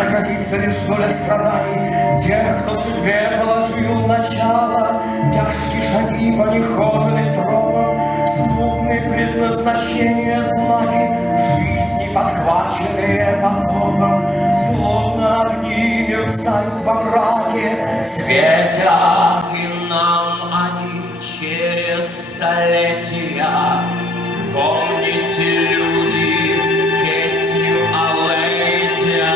отразится лишь доля страданий тех, кто судьбе положил начало. Тяжкие шаги по нехоженным тропам, смутные предназначения знаки жизни, подхваченные потоком, словно огни мерцают во мраке, светят и нам они через столетия. Помните, люди, песню Алейтия.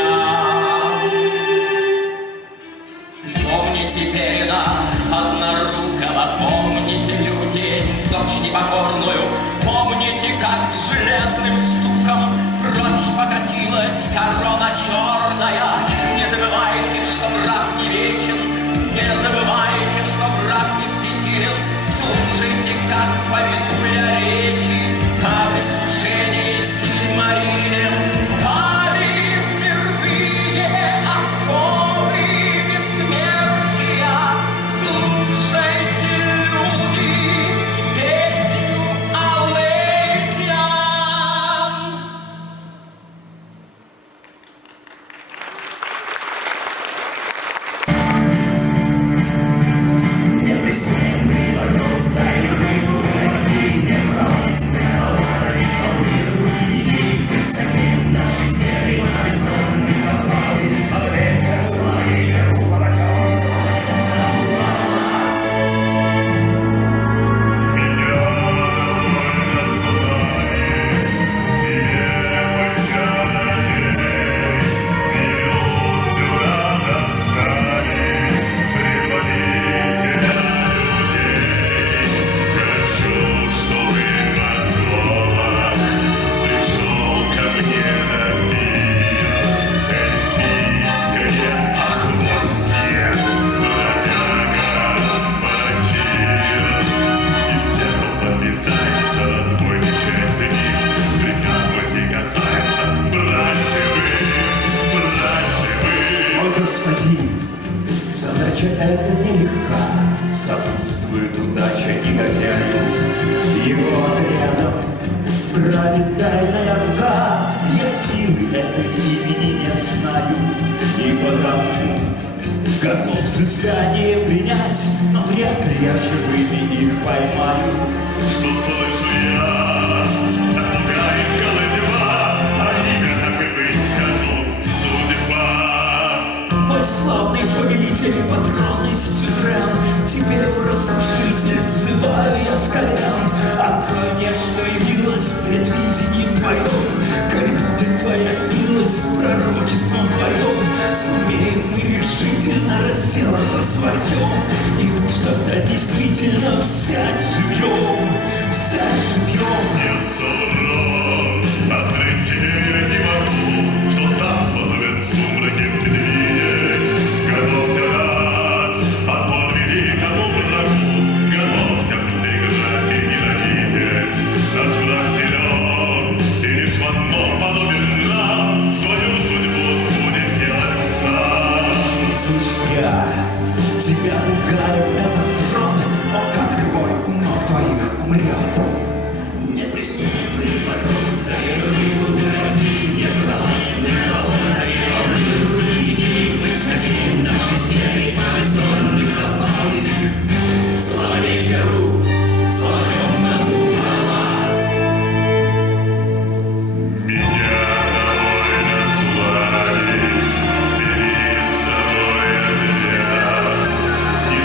Помните Пелена однорукого, помните, люди, дочь непокорную, помните, как с железным стуком прочь покатилась корона черная. Не забывайте, что враг не вечен, не забывайте, что враг не всесилен. Слушайте, как поведуя речи об искушении Сильмарилем. Пали впервые оковы бессмертия. Слушайте, люди, песню Алейтиан. Неприступный ворот, тайный город, непролазный болото, не и высоки наши стены, бездонные подвалы, славенько, славенько, слава темный, слава темного. Меня довольно славить, тебе пощада ей, велел сюда доставить предводителя людей. Хочу, чтобы Монголах пришел ко мне на пир. Эльфийское охвостье, бродяга Бакир. И все, кто подвязается, разбойничая с ним, приказ мой сей касается. Брать живым. О, господин, задача эта нелегка, сопутствует удача негодяю. Его отрядом правит тайная рука. Я силы этой имени не знаю, и потому готов взыскание принять, но вряд ли я живыми их поймаю. Что слышу я, напугает голодьба, а имя, так и быть, скажу, судьба. Мой славный повелитель, патрон из сюзерен, теперь разрушитель, взываю я с колен. Открой мне, что явилось предвидением твоем, коль будет твоя милость с пророчеством твоем. Сумеем мы решительно разделаться своем, и уж тогда действительно взять живьем, взять живьем. Нет, Саурон, открыть тебе я не могу, что сам способен в сумраке предвидеть. Готовься дать отпор великому врагу, готовься проиграть и ненавидеть. Наш враг силен, и лишь в одном подобен нам, свою судьбу будет делать сам. Что слышу я, тебя пугает этот срод, он, как любой, у ног твоих умрет. Неприступный ворот, тайный город, непролазный болото, и высоки наши стены, бездонные подвалы. Слава векору, слава темному вала. Меня довольно славить, бери с собой отряд, не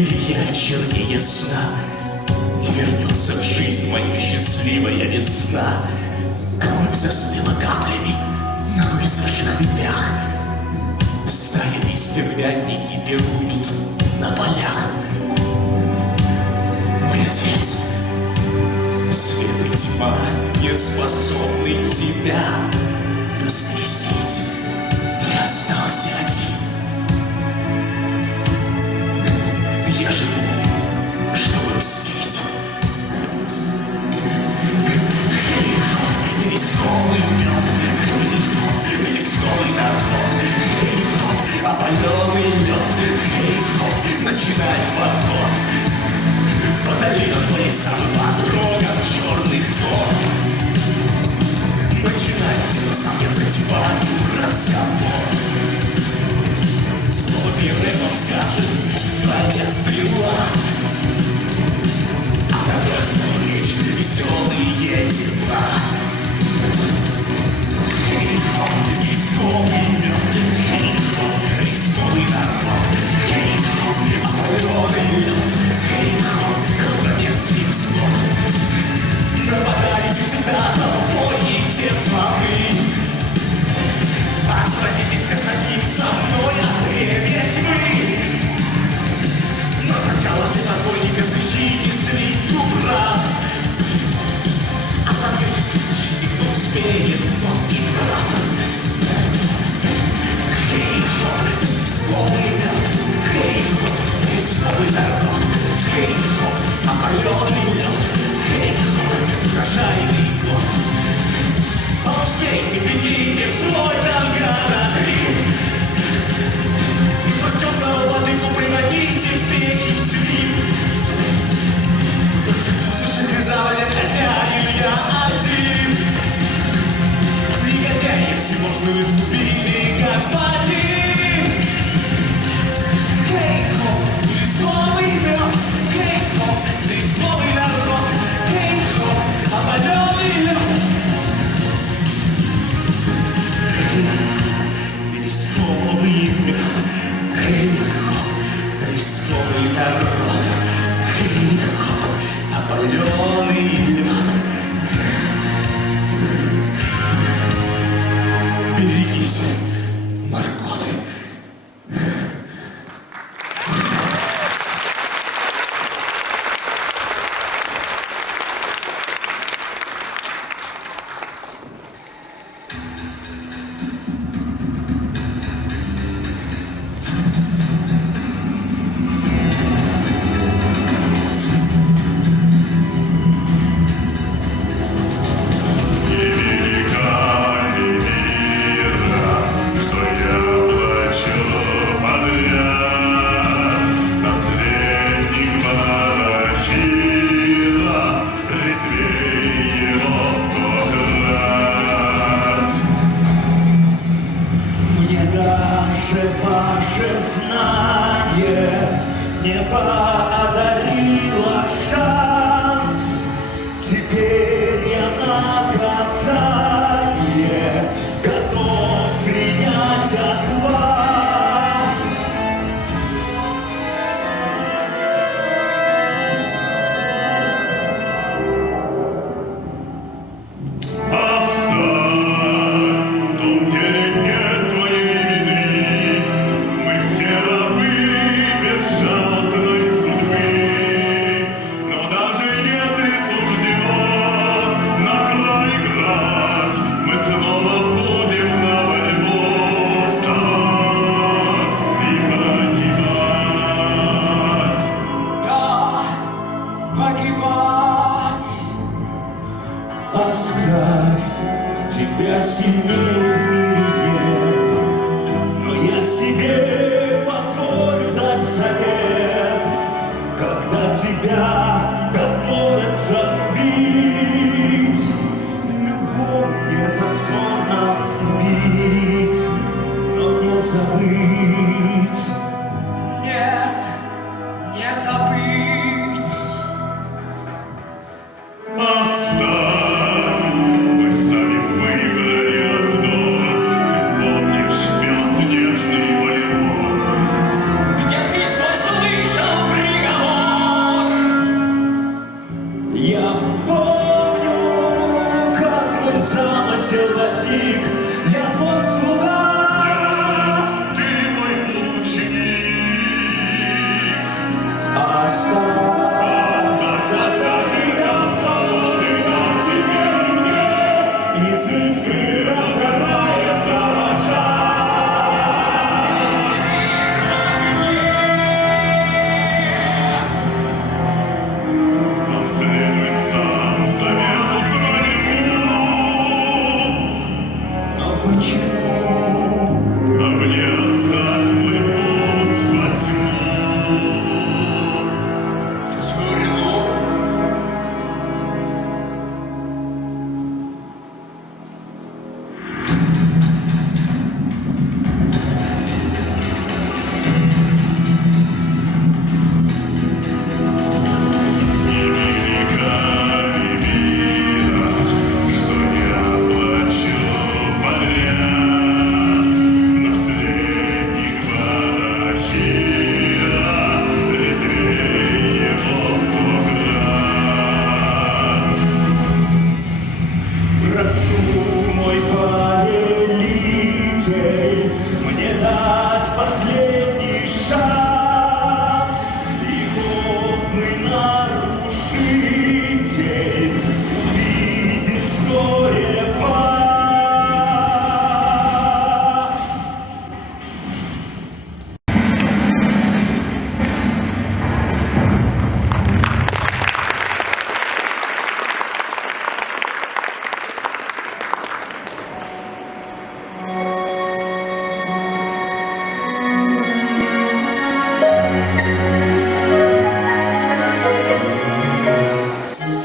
Или я чернее сна, и вернется в жизнь мою счастливая весна. Кровь застыла каплями на высохших ветвях. Стаями стервятники пируют на полях. Мой отец, свет и тьма не способны тебя воскресить. Я остался один. Я живу, чтобы мстить. Хей-хоп, вересковый мед. Хей-хоп, вересковый народ. Хей-хоп, опаленный лед. Хей-хоп, начинай поход. По долинам, по лесам, по дорогам черных гор. Начинается, сам я затеваю разговор. Слово первое он скажет, злая стрела. А тогда снова речь, веселые дела. Хей-хоп, рисковый мед. Хей-хоп, рисковый народ. Хей-хоп, опаленный лед. Хей-хоп, кровомерзкий взлет. Нападайте всегда толпой и те взломы. А сразитесь-ка самим со мной, отребьять вы. Но сначала всех разбойника сыщите слиту брат. А сомнетесь, не сыщите, кто успеет, он и прав. Хей-хоп, рисковый мед. Хей-хоп, рисковый народ. Хей-хоп, опаленный лед. Хей-хоп, урожайный год. А успейте, бегите, свой там городы. По темного владыку приводите встречи с ним. Души завалят хозяин, я один. Негодяи всевозможные сгубили, господин. Хей-хоп, рисковый мед. Хей-хоп, рисковый народ. Хей-хоп, опаленный лед. Рисковый мед. Хей-хоп, рисковый народ. Хей-хоп, опаленный лед. Берегись, Марготы. Не подарила шанс. Теперь я наказание готов принять от вас. Оставь в том тереме твоей вины. Мы все рабы безжалостной судьбы. Но даже если суждено нам проиграть, мы снова будем на борьбу вставать и погибать. Да, погибать. Оставь, тебя сильнее в мире нет. Но я себе позволю дать совет. Когда тебя готовятся убить, любовь не зазорно отступить, но не забыть. Нет, не забыть. Оставь, мы сами выбрали раздор. Ты помнишь белоснежный полигон? Где ты свой слышал бред? оставь Создателя свободы, дай теперь мне, из искры разгорается пожар. Последуй сам совету своему, Но почему? а мне оставь мой путь во тьму. В тюрьму. Невелика вина, что я плачу подряд. Наследник Барахира, резвей его 100 крат. Прошу, мой повелитель, мне дать последний шанс, и годный нарушитель увидит вскоре вас.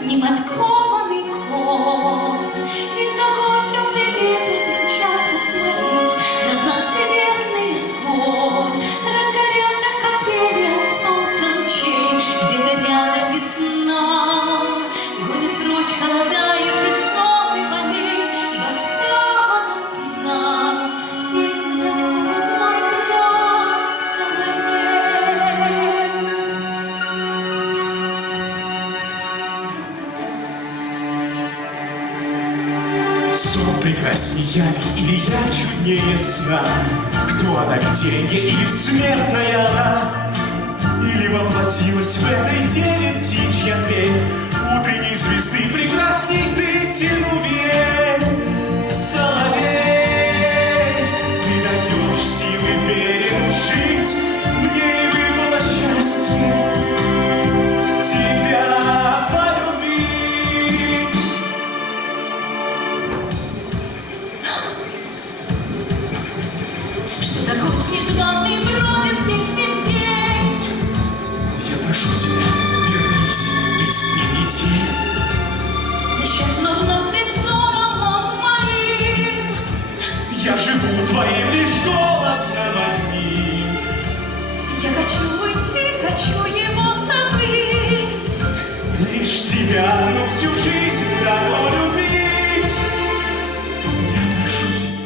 Неподкованный кот, из огонь теплый ветер примчался с морей, разнался верный огонь, разгорелся в копеле от солнца лучей, где-то рядом весна гонит прочь холода из лесов и полей, и восстава до сна, песня будет мой брат соловей. Сон прекрасней яркий или я чуднее сна? Кто она, виденье или смертная она? Или воплотилась в этой деве птичья дверь? Утренней звезды прекрасней ты тяну верь, соловей. Ты даешь силы верен жить, мне не выпало счастье тебя полюбить. Что за гость незваный бродит здесь весь день? Я прошу тебя, вернись, лиственный тень. Несчастно вновь пред соном он моим. Я живу твоим лишь голосом одним. Я хочу уйти, хочу его забыть. Лишь тебя, ну всю жизнь дано любить. Я прошу тебя,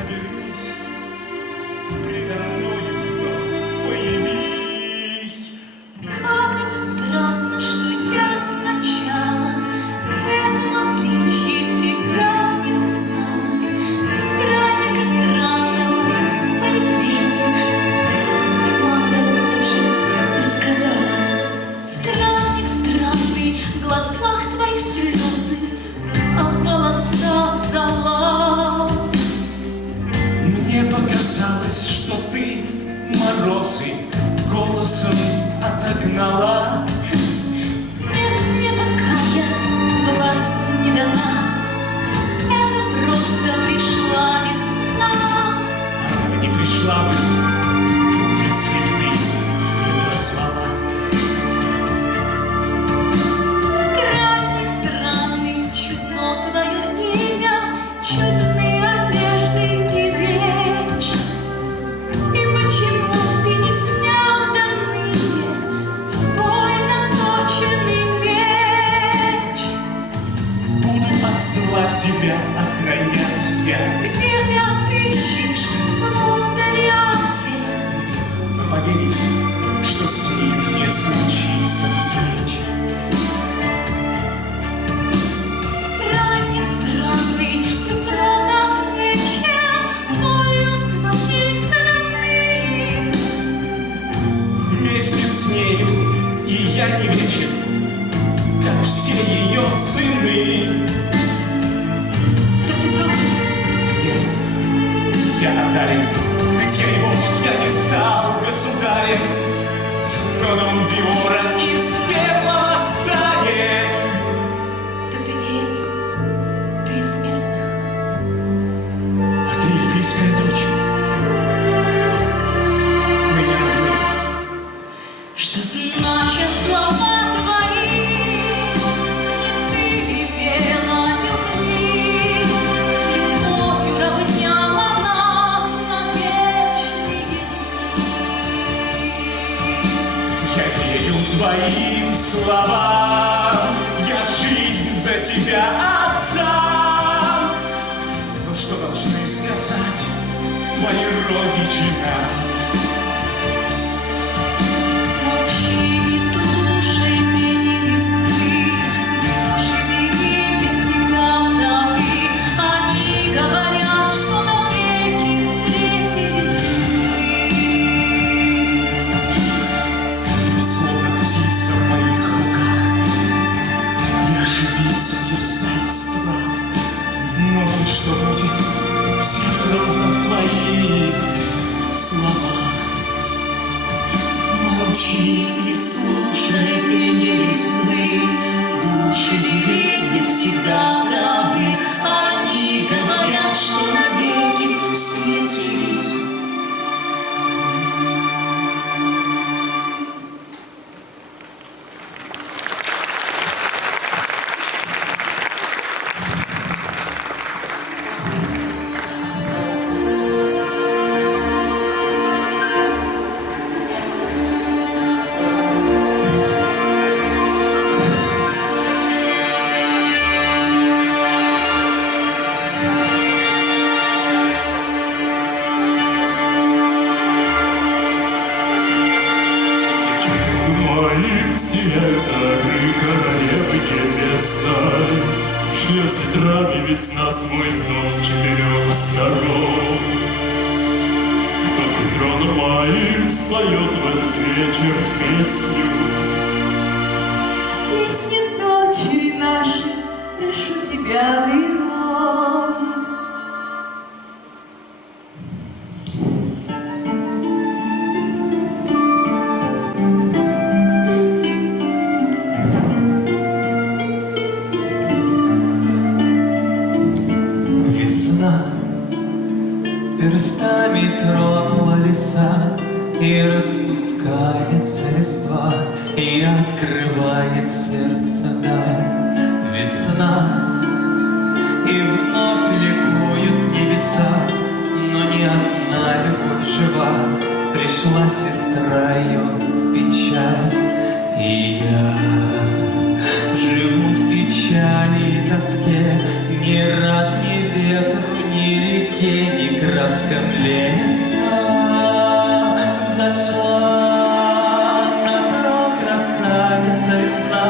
обернись, предо мною вновь появись. Как это странно, что я сначала в этом отличии тебя не узнала. Странненько странного появления. Мама давно уже рассказала. Странник странный, в глазах твоих слезы, а в волосах зола. Мне показалось, что ты морозы голосом отогнала. Нет, мне такая власть не дана. Это просто пришла весна. Она не пришла бы, если б ты не позвала. Странный, странный, чудно твое имя, чудные одежды и речь. И почему ты не снял до ныне свой наточенный меч? Буду от зла тебя охранять я. Где ты отыщешь свободу-рясе? Поверите, что с ним не случится встреча. Странник странный, ты словно отвечал волю с моей стороны. Вместе с с нею, и я не вечен, как все ее сыны. Так ты прав. Нет, я одарен, ведь я не вождь, я не стал государем, но дом Биора из пепла восстанет. Так ты не эльф, ты из смертных. А ты эльфийская дочь. Мы не равны. Что значит слова твои? Не ты ли пела любви? Любовью равняла нас на вечные дни. Я верю твоим словам, я жизнь за тебя отдам. Но что должны сказать твои родичи нам? Молчи и слушай пение листвы, души деревьев всегда правы. Они говорят, что навеки встретились мы. Ты словно птица в моих руках, не ошибиться терзает страх. Но будь что будет, все равно в твоих словах. Молчи и слушай пение весны, Души деревьев всегда правы. Они говорят, что навеки встретились. Моим сияют дары королевы небесной, шлет ветрами весна свой зов с 4 сторон. Кто при троном моим споет в этот вечер песню? здесь нет дочери нашей, прошу тебя, Дырон. Весна перстами тронула леса и распускается листва, и открывает сердце даль. Весна, и вновь ликуют небеса, но ни одна любовь жива. Пришла сестра ее печаль, и я живу в печали и тоске, ни рад ни ветру, ни реке, ни краскам леса. Зашла на трон красавица весна,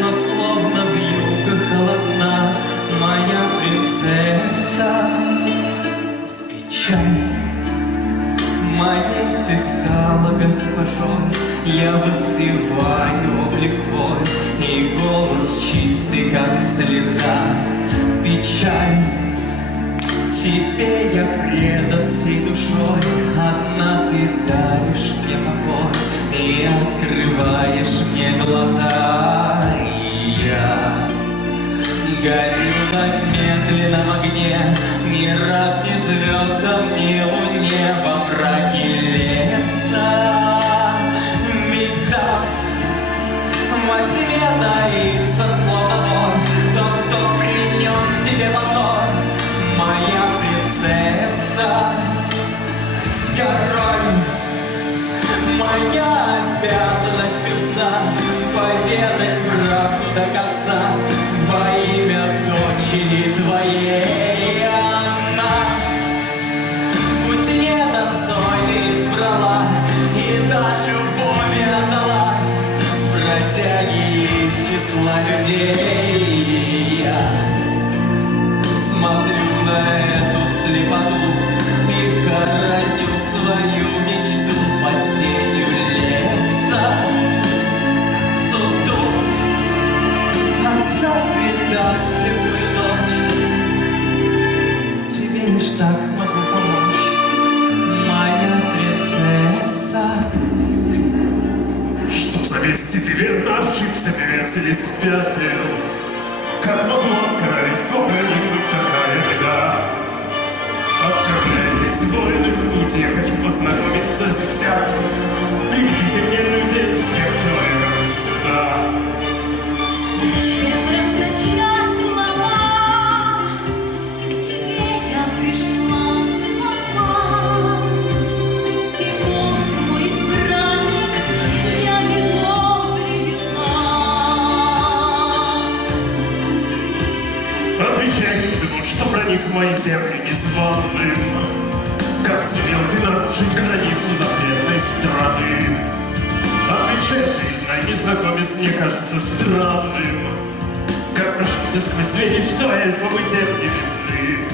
но словно вьюга холодна моя принцесса. Печаль моей ты стала госпожой, я воспеваю облик твой, и голос чистый, как слеза. Печаль, тебе я предан всей душой, одна ты даришь мне покой и открываешь мне глаза. И я горю на медленном огне, ни рад ни звездам, ни луне во мраке леса. Ведь там во тьме таится словно вор, тот, кто принес себе позор, моя принцесса. Король, моя обязанность певца поведать правду до конца во имя дочери твоей. Она путь недостойный избрала и до любови отдала бродяги из числа людей. Я смотрю на эту слепоту и хороню свою мечту под сенью леса. Что за вести ты верно ошибся, певец или спятил? Как могло в королевство проникнуть такая беда? Отправляйтесь, воины, в путь, я хочу познакомиться с зятем. Приведите мне людей с тем человеком сюда. Зачем расточать слова? К тебе я пришла сама. И вот мой избранник, я его привела. Отвечай, ты вот что проник в мои земли незваным. Как сумел ты нарушить границу запретной страны? Отвечай, признай, незнакомец мне кажется странным. Как прошел ты сквозь двери, что эльфовы тем не видны?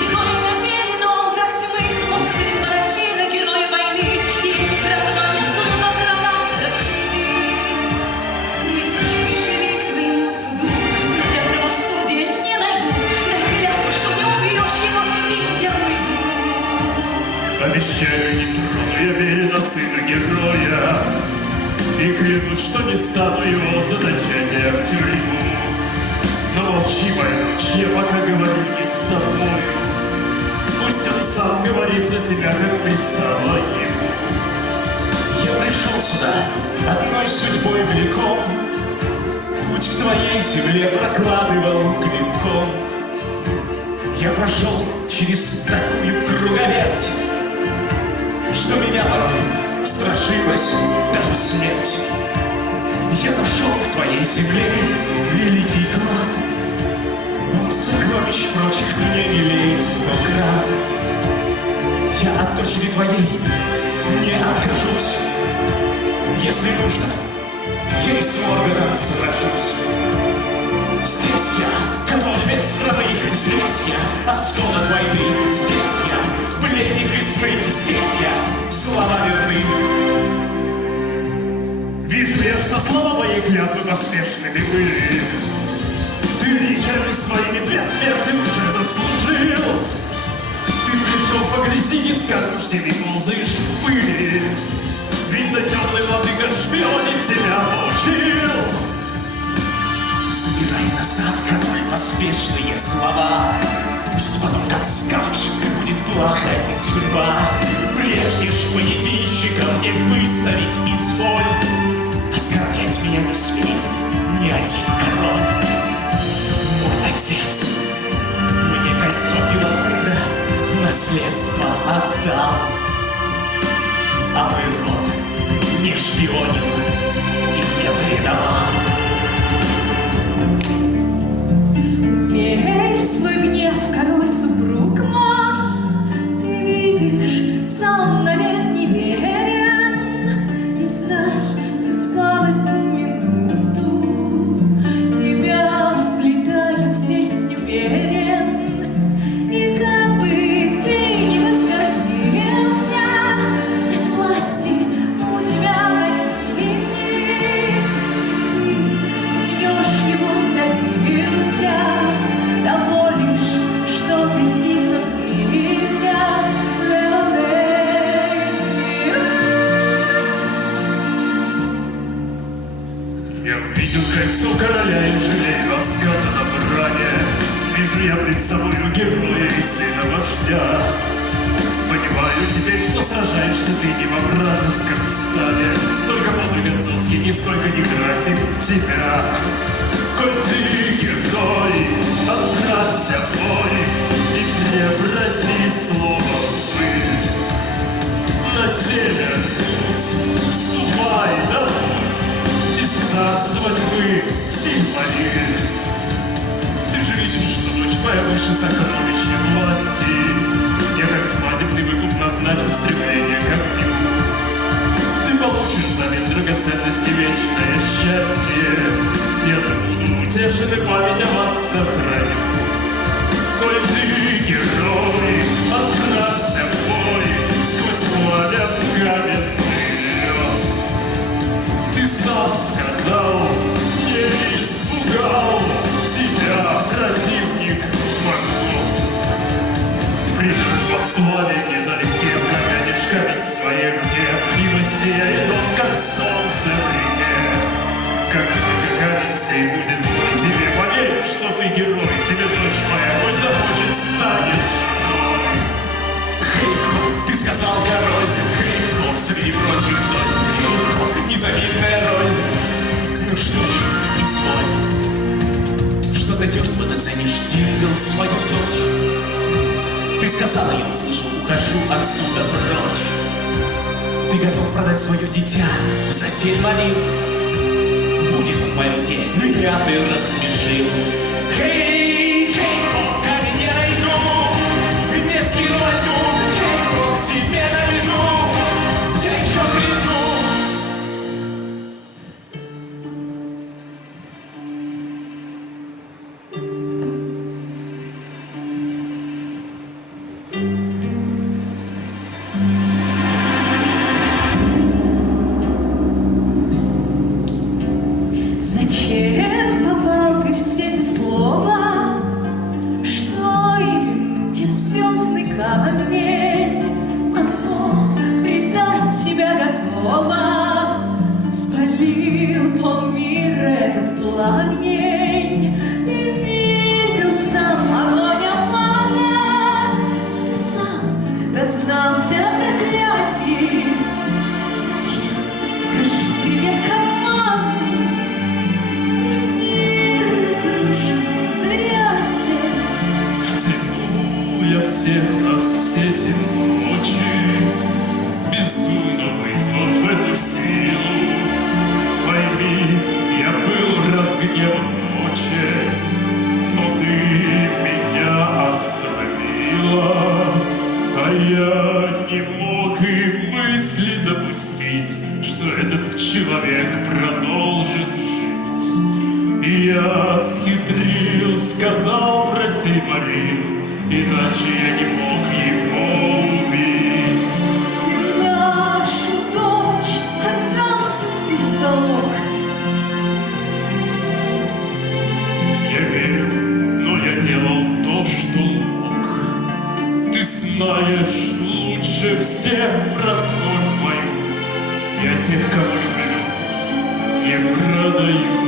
Его имя верено, он враг тьмы, он сын Барахира, герой войны, и эти празднования суда врага страшны. Мы с ним пришли к твоему суду, я правосудия не найду, дай клятву, что не убьешь его, и я уйду. Обещаю, не трону я верена сына героя, и клянусь, что не стану его за начатие в тюрьму. Но молчи, моя дочь, я пока говорю не с тобою. Пусть он сам говорит за себя, как пристало ему. Я пришел сюда одной судьбой великом, путь к твоей земле прокладывал клинком. Я прошел через такую круговерть, что меня порой страшилась даже смерть. Я нашел в твоей земле великий клад, он сокровищ прочих мне милей 100 крат. Я от дочери твоей не откажусь, если нужно, я и с Морготом сражусь. Здесь я, король без страны, здесь я, осколок войны, здесь я, пленник весны, здесь я, слова верны. Вижу я, что слова моей клятвы поспешными были. Ты речами своими для смерти уже заслужил. Ты пришел по грязи, не скажешь, ты не ползаешь в пыли. Видно, темный владыка шпионить тебя научил. Забирай назад, король, поспешные слова. Пусть потом, как скажешь, будет плохая судьба. Прежде ж поединщиком не выставить изволь. Оскорблять меня не смеет ни один король. Мой отец мне кольцо Белокуда в наследство отдал, а мой род не шпионил и не предавал. Мерь свой гнев, король, супруг мой, ты видишь, сам навек не верен, и знай, судьба в эту минуту тебя вплетает в песню верен, и как бы ты не возгордился, нет власти у тебя над ними, и ты убьешь его, добился того лишь, что ты вписан в имя Леонетия. Я увидел кольцо короля и жалею о сказанном ранее. Вижу я пред собою героя и сына вождя. Понимаю теперь, что сражаешься ты не во вражеском стане. Только полный Гонцовский нисколько не красит тебя. Коль ты герой, отправься в бой и преврати слово в пыль. На север путь, ступай на путь, из царства тьмы Сильмариль. Ты же видишь, что дочь моя выше сокровища власти. Я как свадебный выкуп назначу стремление к огню. Ты получишь взамен драгоценности вечное счастье. Я же буду утешен и память о вас сохраню. Коль ты герой, отправься в бой сквозь пламя в каменный лед. Ты сам сказал, не испугал тебя противник Маргот. Придешь во славе недалеке, протянешь камень в своей руке, и воссияет он, как солнце. все люди твой, тебе поверят, что ты герой, тебе дочь моя хоть захочет, станет женой. Хей-хоп, ты сказал король, хей-хоп, среди прочих вдоль, хей-хоп, незавидная роль. Ну что ж, изволь, что дойдет, мы оценишь Тингл свою дочь. Ты сказала, я услышал, ухожу отсюда прочь. Ты готов продать свое дитя за 7 малин? Будет он в моей руке, меня ты рассмешил. Хей, хей-хоп, ко мне иду, не скину войну, хей-хоп, тебе на виду, я еще приду. Зачем попал ты в сети слова, что именует звездный камень? Оно предать тебя готово, спалил полмира этот пламень. Ты видел сам огонь обмана, ты сам дознался проклятий. Зачем, скажи, тебе команд? Втянул я всех нас в сети ночи, бездумно вызвав эту силу. Пойми, я был разгневан ночи, но ты меня остановила, а я не мог и мысли допустить, что этот человек продолжит жить. И я схитрил, сказал про Сеймарин, иначе я не мог его убить. Ты нашу дочь отдал судьбе в залог. Я верю, но я делал то, что мог. Ты знаешь лучше всех про смерть мою. Я тех, кого люблю, не продаю.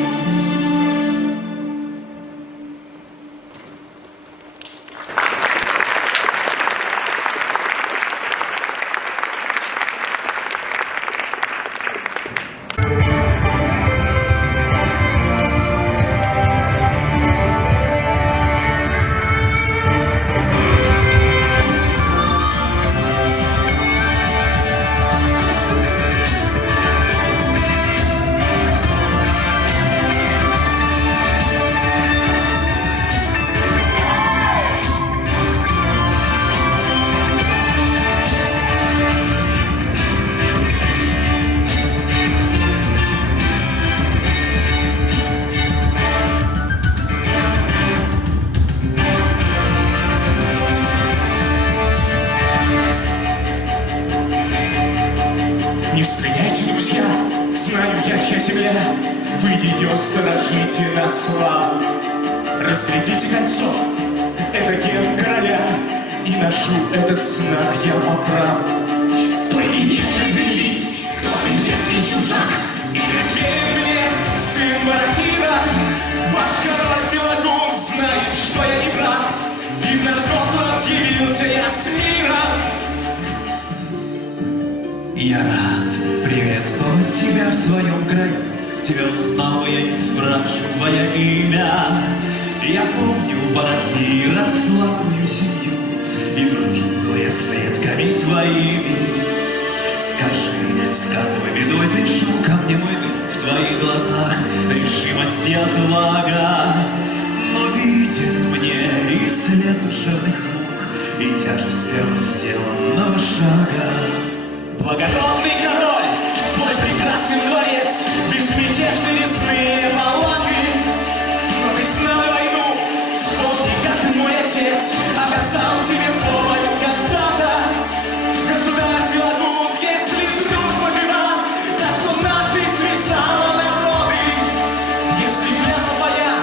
Не стреляйте, друзья, знаю я, чья земля, вы ее сторожите на славу. Разглядите кольцо, это герб короля, и ношу этот знак я по праву. Стой и не шевелись, кто ты, детский чужак? И верь мне, сын Барахира, ваш король Филагун знает, что я не враг, и в наркоту объявился я с миром. Я рад приветствовать тебя в своем краю. Тебя узнал, я не спрашивая имя. Я помню Барахира, славную семью, и дружил я с предками твоими. Скажи, с какой бедой пришел ко мне мой друг? В твоих глазах решимость и отвага, но виден мне и след душевных мук, и тяжесть первым сделанного шага. Благородный король, твой прекрасен дворец, безмятежны лесные баллады. Но ты знал войну, вспомни, как мой отец оказал тебе помощь когда-то. Государь Филагун, если дружба жива, на что нас жизнь связала народы. Если клятва твоя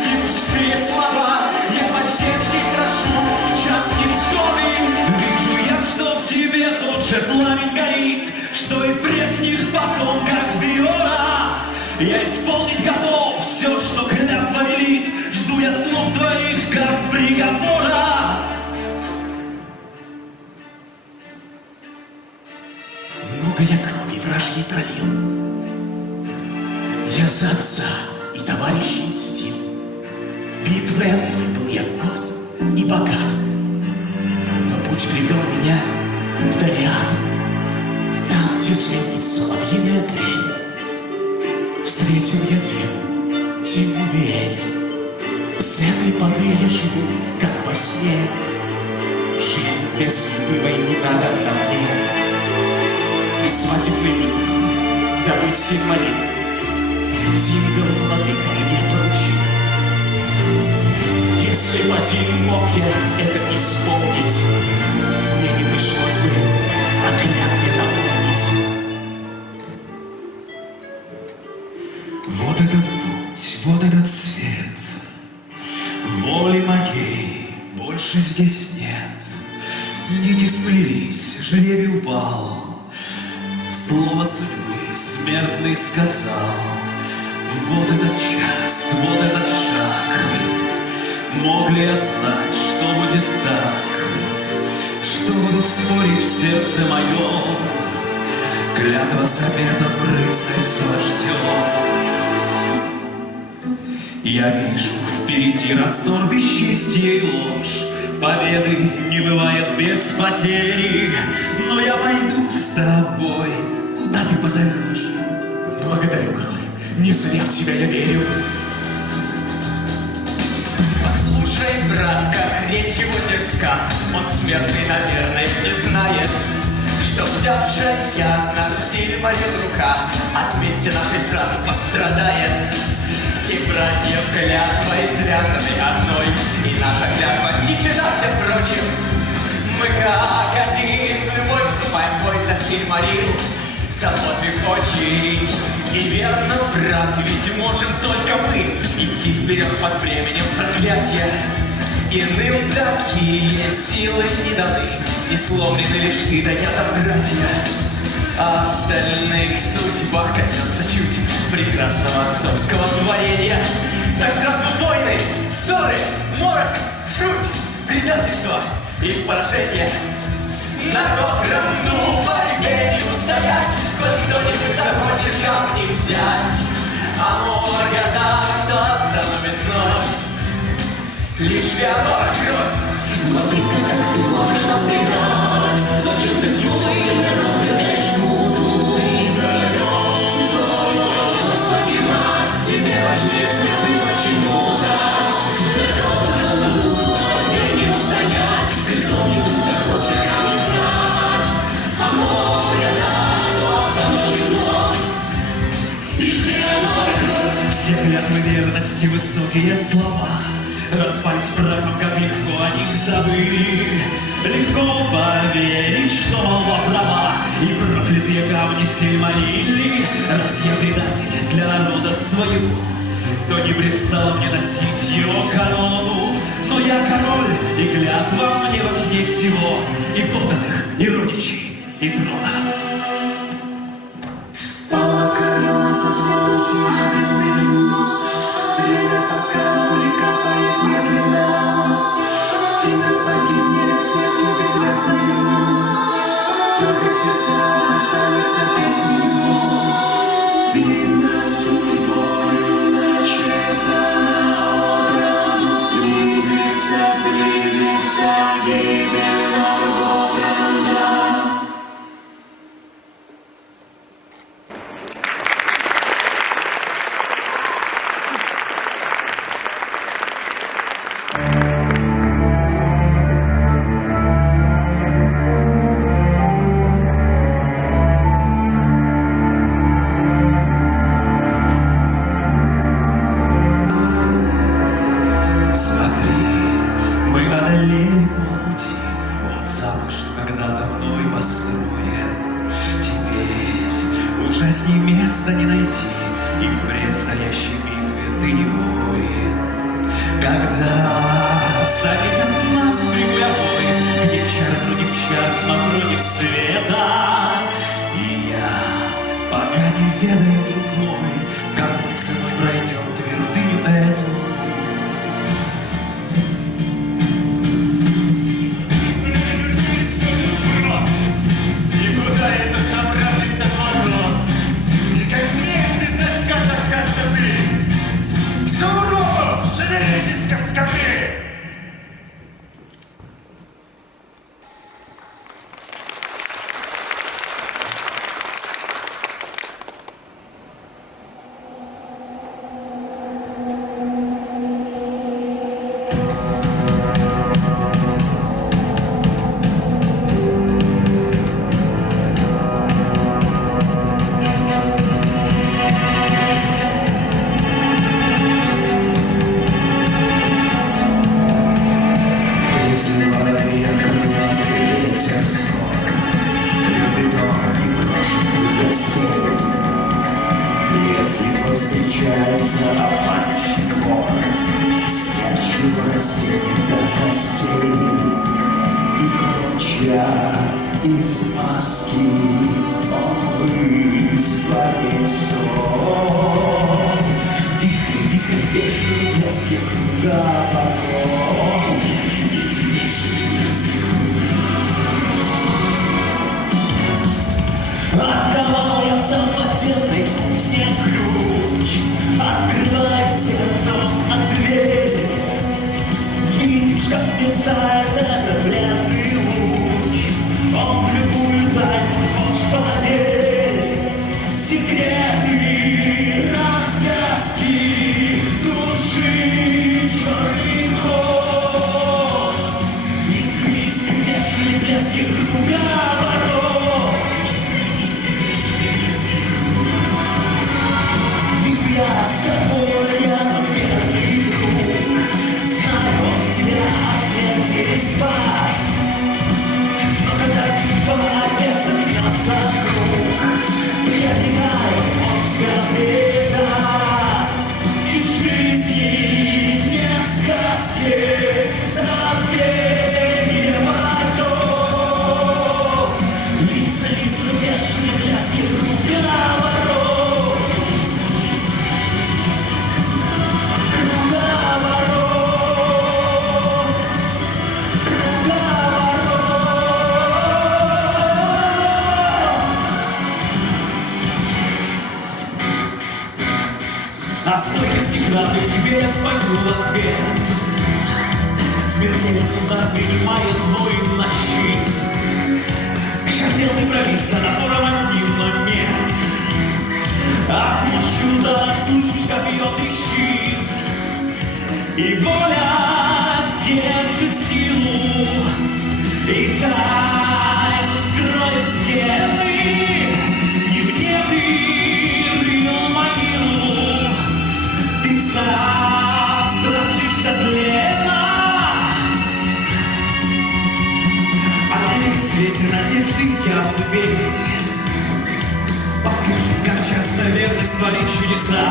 не пустые слова, я поддержки прошу, час невзгоды. Вижу я, что в тебе тот же пламень горит, что и в прежних потомках Биора. Я исполнить готов все, что Я за отца и товарищей мстил. Битвой одной был я горд и богат, но путь привел меня в Дариад. Там, где звенит соловьиная трель, встретил я деву Тимувель. С этой поры я живу, как во сне. Жизнь без любимой не надо мне. И свадебный выбор добыть Сильмарин Тингл владыка мне поручил. Если б один мог я это исполнить, мне не пришлось бы о клятве напомнить. Вот этот путь, вот этот свет, воли моей больше здесь нет. Нити сплелись, жребий упал, слово судьбы смертный сказал. Вот этот час, вот этот шаг. Мог ли я знать, что будет так, что будут спорить в сердце моем клятва с обетом, рыцарь с вождем. Я вижу впереди раздор бесчестия и ложь. Победы не бывает без потери, но я пойду с тобой, куда ты позовешь. Благодарю, король, не зря в тебя я верю. Послушай, брат, как речь его дерзка, он смертный, наверное, не знает, что взявшая на Сильмарин рука от мести нашей сразу пострадает. Все братья клятвой связаны одной, и наша клятва не читаться, впрочем. Мы как один в любовь вступаем в бой за Сильмарин, за подвиг очень. И верно, брат, ведь можем только мы идти вперед под бременем проклятия. Иным такие силы не даны, не сломлены лишь ты, да я там, братья. А остальных судьбах коснется чуть прекрасного отцовского творения. Так сразу войны, ссоры, морок, жуть, предательство и поражение. Народ равну борьбе не устоять, хоть кто-нибудь захочет камни взять. А морга так, кто остановит вновь лишь Феодора кровь. Владыка, как ты можешь нас предать? Зачем ты злой народ вернешь смуту? Ты зовешь чужой голос погибать. Тебе важнее смертный почему-то. Кто-то равну борьбе не устоять, хоть кто-нибудь захочет камни взять. А море так, кто остановит вновь лишь Феодора кровь. Все клятвы верности, высокие слова распались прахом, как легко о них забыли. Легко поверить, что молва права, и проклятые камни Сильмарили. Раз я предатель для народа своего, то не пристало мне носить его корону. Но я король, и клятва мне важнее всего, и подданных, и родичей, и трона. Пала корона со звоном серебряным. Время по капле капает медленно. Финал погибнет смертью безвестною. Только в сердцах останется песнею. Видно судьбою начертана отроду. Близится, близится гибель Норготранда. Смотри, мы одолели полпути, вот замок, что когда-то мной построен. Теперь уже с ней места не найти, и в предстоящей битве ты не воин. Когда заметят нас в прямой бой, где чар против чар, тьма против света, и я пока не ведаю, друг мой, как мы ценой пройдем твердыню эту. И куда это собрались от ворот? Типа встречается обманщик вор, смерчиво растянет до костей, и клочья из маски он выспа несет. Вихрь, бешеный блески круговорот. Отдавал я самотенной кузне ключ, открывает сердцем от двери. Видишь, как мерцает этот бледный луч, он в любую тайну хочешь поверить. Секреты, развязки, души, черный ход. Искристый, бешеный блески круговорот. Я с тобой, я верный друг, знаю, он тебя от смерти спас. Но когда судьба опять замкнется круг, прибегаю, он тебя предаст. И в жизни не в сказке забвение поток. Лица, бешеные блески круговорот. О стойкости храбрых тебе я спою в ответ. Смертельный удар принимает твой на щит. Хотел ты пробиться напором одним, но нет. От мощи удара слышишь, как бьет и щит. И воля сдержит силу, и тайну скроет стены. И мне ты рыл могилу, ты сам страшишься тлена. А на свете надежды я буду петь. Послушай, как часто верность творит чудеса.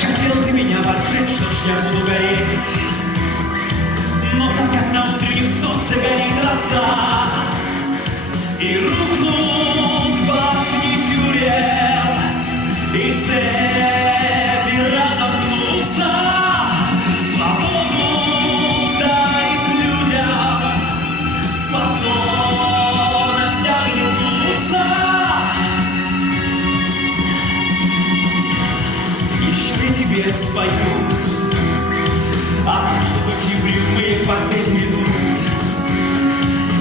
Хотел ты меня поджечь, что ж я буду гореть. Но так как на утреннем солнце горит роса, и рухнут башни тюрем, и цепи разомкнутся, свободу дарит людям способность оглянуться. Еще я тебе спою о том, что пути угрюмые побед ведут.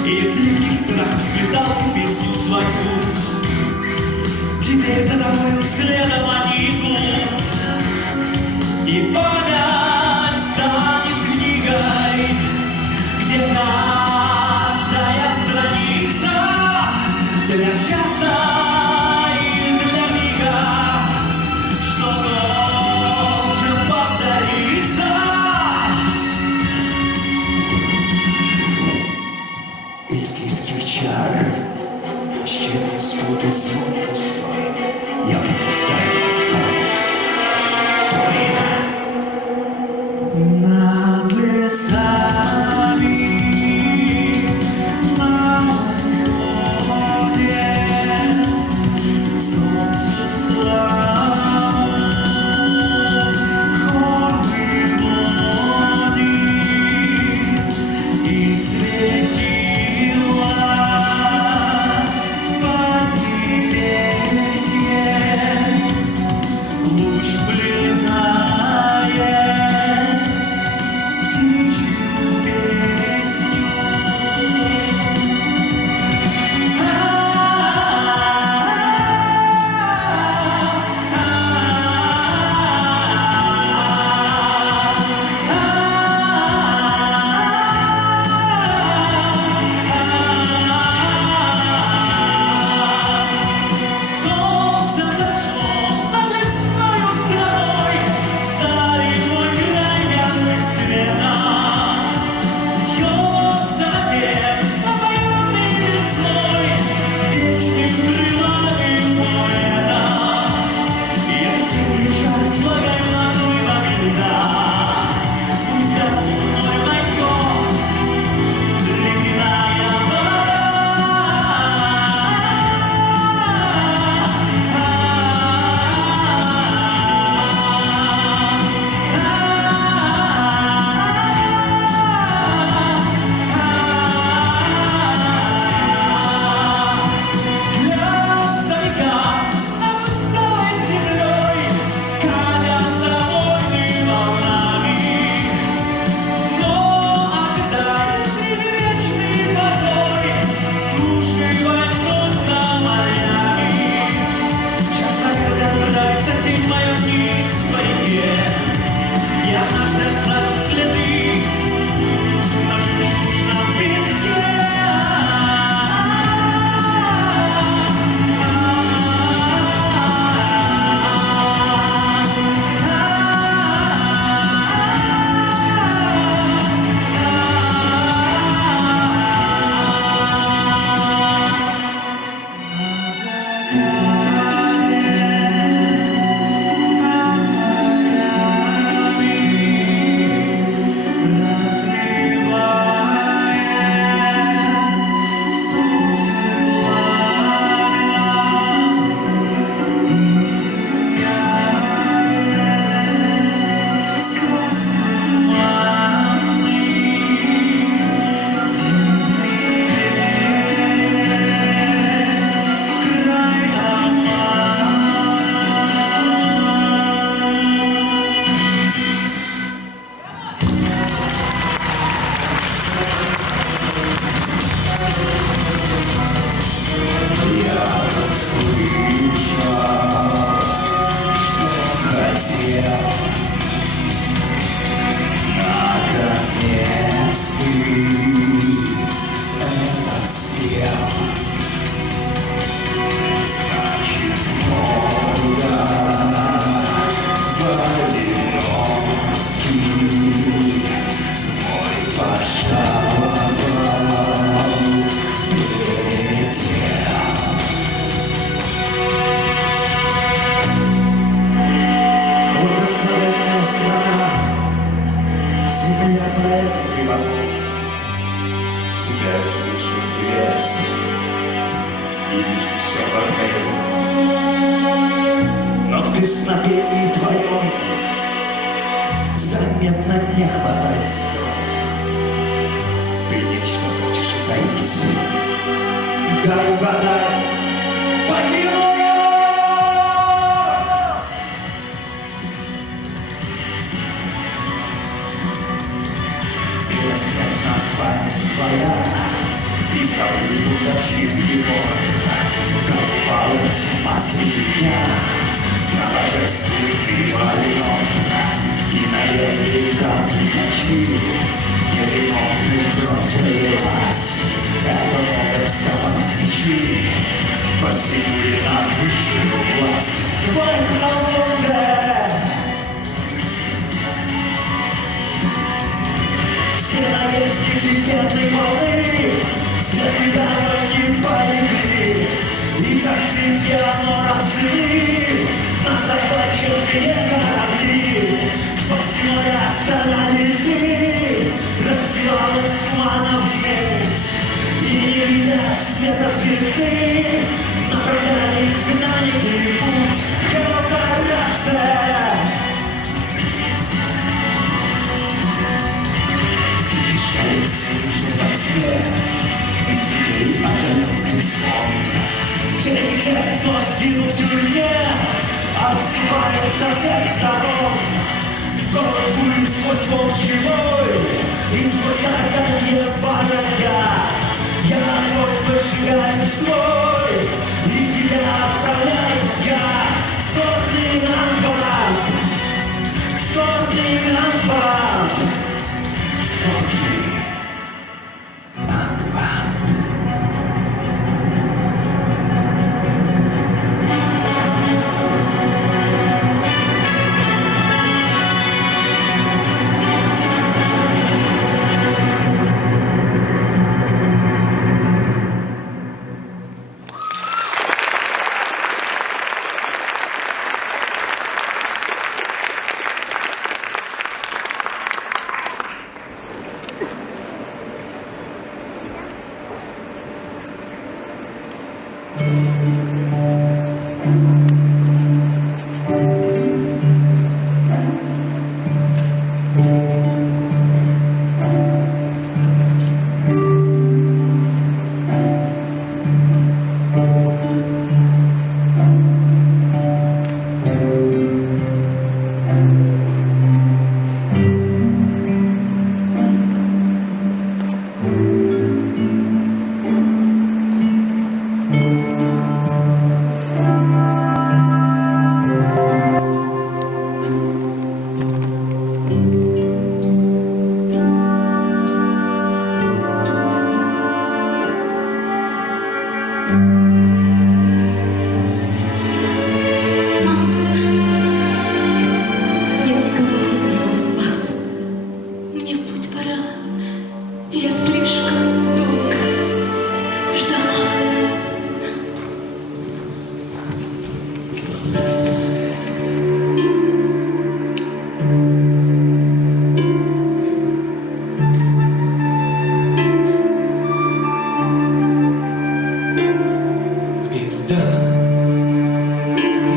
Из легких страхов сплетал ты песню свою. Теперь за тобой следом они идут, и память станет книгой, где каждая страница для часа и для мига, что должен повториться. Эльфийских чар, мужчины спутать звон пустой, я пропускаю Над лесами на восходе солнце славу хор выводит и светила в поднебесье. угадай, почему я? Милосердна память твоя, и забыл удачи его, колупалась посреди дня, на божестве ты вален, и наверное камни ночи, невиновный кровь пролилась, это образ в печи, посягли на высшую власть, Вайкнауга. Все наездники пенной волны, все недавно полегли, и зашли в яму росы, на захваченные корабли. В пасти моря стояли льды, раздевалась туманов муть, и, не видя света звезды, направляли изгнанники путь к Хелкараксе. Слышно во тьме, и теперь оголенный сон. Те, кто сгинул в тюрьме, отступают со всех сторон. Голос бури сквозь волчий вой, и сквозь карканье барака. Я огонь выжигаю свой, и тебя отправляю я. Скорбный рампарт, скорбный рампарт, скорбный.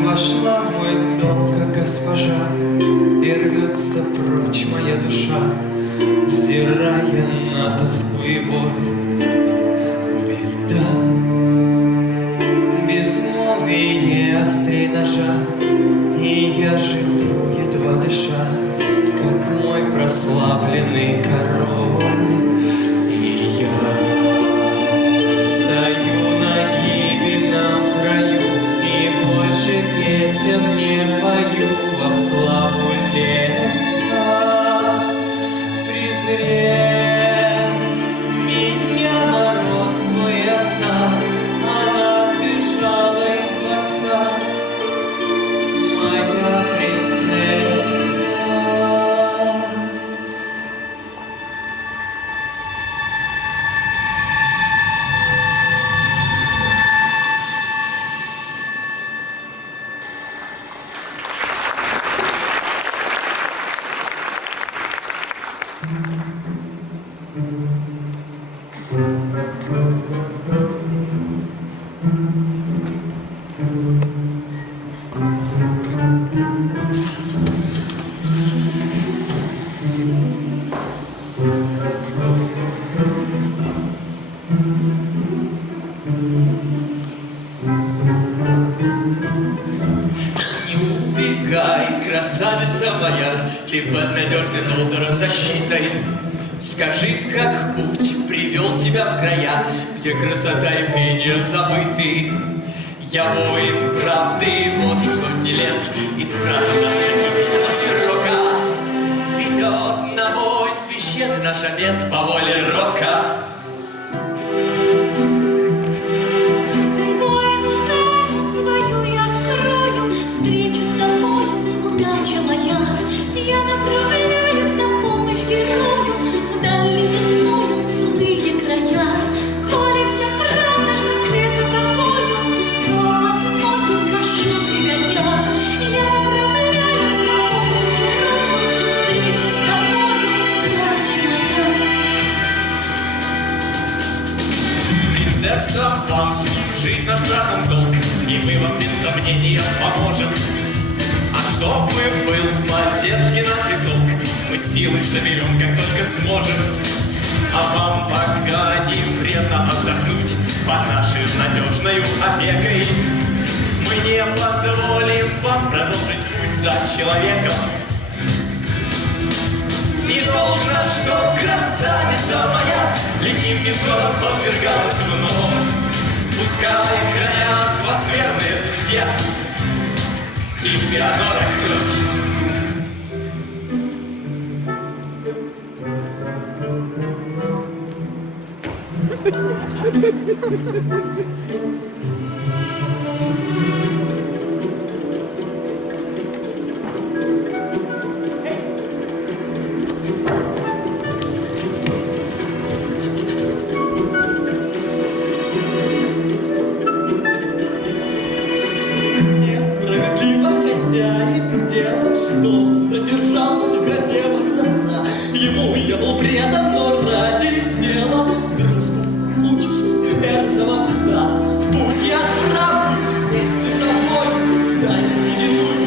Вошла в мой дом, как госпожа, и рвется прочь моя душа, взирая на тоску и боль. Беда, безмолвие острей ножа, и я живу, едва дыша, как мой прославленный король. И я стою на гибельном краю, и больше песен не пою во славу леса. Презрев меня народ свой отца, она сбежала из дворца, моя принцесса. убегай, красавица моя, ты под надежной ударозащитой. Скажи, как путь привел тебя в края, где красота и пение забыты. Я воин правды, вот уж сотни лет, избран нас до гибельного срока. Ведет на бой священный наш обет по воле рока. Воину тайну свою я открою, встреча с тобою, удача моя. Я направляюсь на помощь герою, вдаль ледяную, в злые края. Коли вся правда, что света тобою, то от многих прошу тебя я. Я направляюсь на помощь герою, встреча с тобою, удача моя. Принцесса, вам служить наш братом долг, и мы вам без сомнения поможем. А чтобы был в поддержке наш долг, мы силы соберем, как только сможем. А вам пока не вредно отдохнуть под нашей надежной опекой. Мы не позволим вам продолжить путь за человеком. Не должно, чтоб красавица моя лихим невзгодам подвергалась вновь. Пускай хранят вас верные друзья и Феодора кровь. Несправедливо хозяин сделал, что задержал тебя, дева краса. Ему я был предан, но ради дела дружбу учишь верного пса. В путь я отправлюсь вместе с тобою в дальнюю ледяную,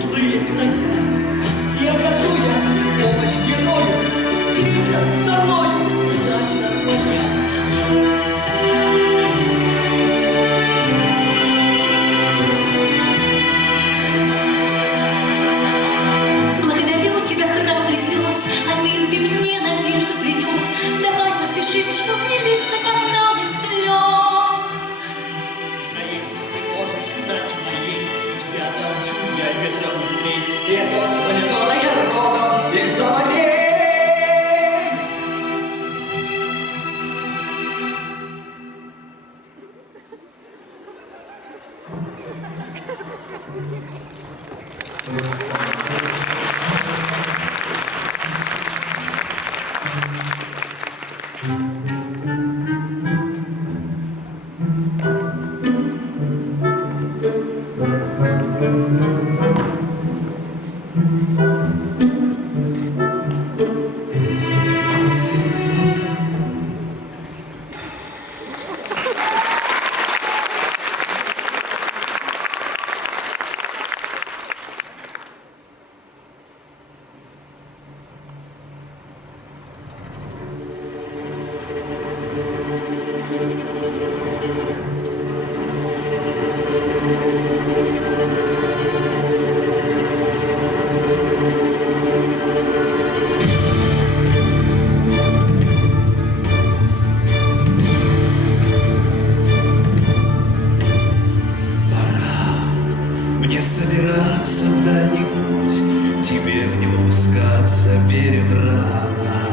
злые края. И окажу я помощь герою, встреча со мною, удача твоя. Благодарю тебя, храбрый пес, один ты мне надежду принес. Давай поспешим, чтоб не литься познал слез. Но если сможешь стать моей, тебя научу я ветра быстрей. И это воспаленная родом без заводей. Мне собираться в дальний путь, тебе в него пускаться перед рано.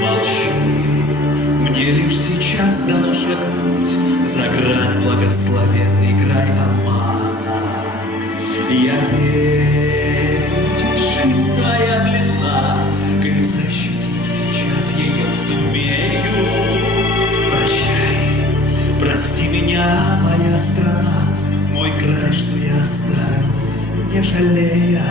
Молчи, мне лишь сейчас дано шагнуть за грань благословенный край обмана. Я верю, жизнь твоя длинна, коль защитить сейчас ее сумею. Прощай, прости меня, моя страна, мой край, что я оставил, не жалея.